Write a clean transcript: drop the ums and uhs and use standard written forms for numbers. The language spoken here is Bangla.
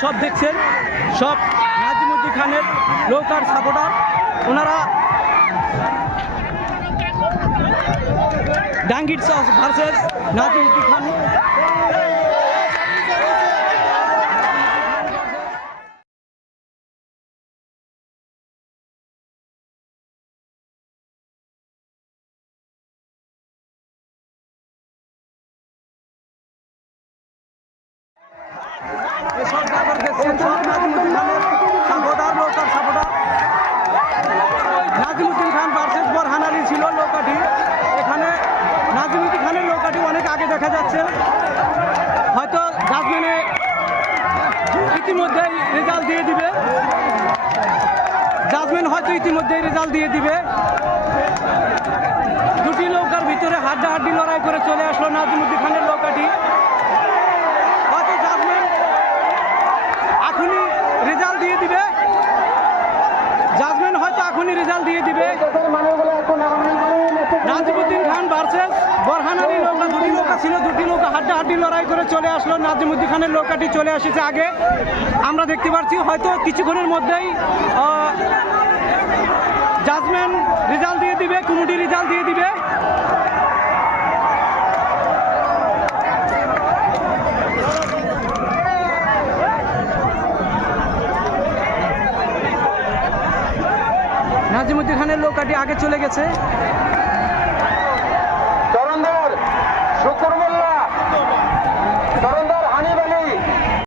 সব দেখছেন সব নাজিমুদ্দিন খানের লোকাল সাপোর্টার, ওনারা ডাঙ্গির ভার্সেস নাজিমুদ্দিন খান। এসব জায়গার দেখছেন সব নাজিমুদ্দিন খানের সাপোর্টার, লোকাল সাপোর্টার। নাজিমুদ্দিন খান ভার্সেস বোরহান আলী ছিল নৌকাটি। এখানে নাজিমুদ্দিন খানের নৌকাটি অনেক আগে দেখা যাচ্ছে, হয়তো জাজমেন্টে ইতিমধ্যেই রেজাল্ট দিয়ে দিবে, জাজমেন্ট হয়তো ইতিমধ্যেই রেজাল্ট দিয়ে দিবে। দুটি নৌকার ভিতরে হাড্ডাহাড্ডি লড়াই করে চলে আসলো নাজিমুদ্দিন খানের নৌকাটি। হয়তো জাজমেন্ট এখনই রেজাল্ট দিয়ে দিবে, জাজমেন্ট হয়তো এখনই রেজাল্ট দিয়ে দিবে। নাজিমুদ্দিন খান ভার্সেস বোরহান আলী নৌকা, দুটি নৌকা ছিল, দুটি নৌকা হাড্ডাহাড্ডি লড়াই করে চলে আসলো। নাজিমুদ্দিন খানের নৌকাটি চলে এসেছে আগে, আমরা দেখতে পাচ্ছি। হয়তো কিছুক্ষণের মধ্যেই জাজমেন্ট রেজাল্ট দিয়ে দিবে, কমিটি রেজাল্ট দিয়ে দিবে। নাজিমুদ্দিন খানের নৌকাটি আগে চলে গেছে।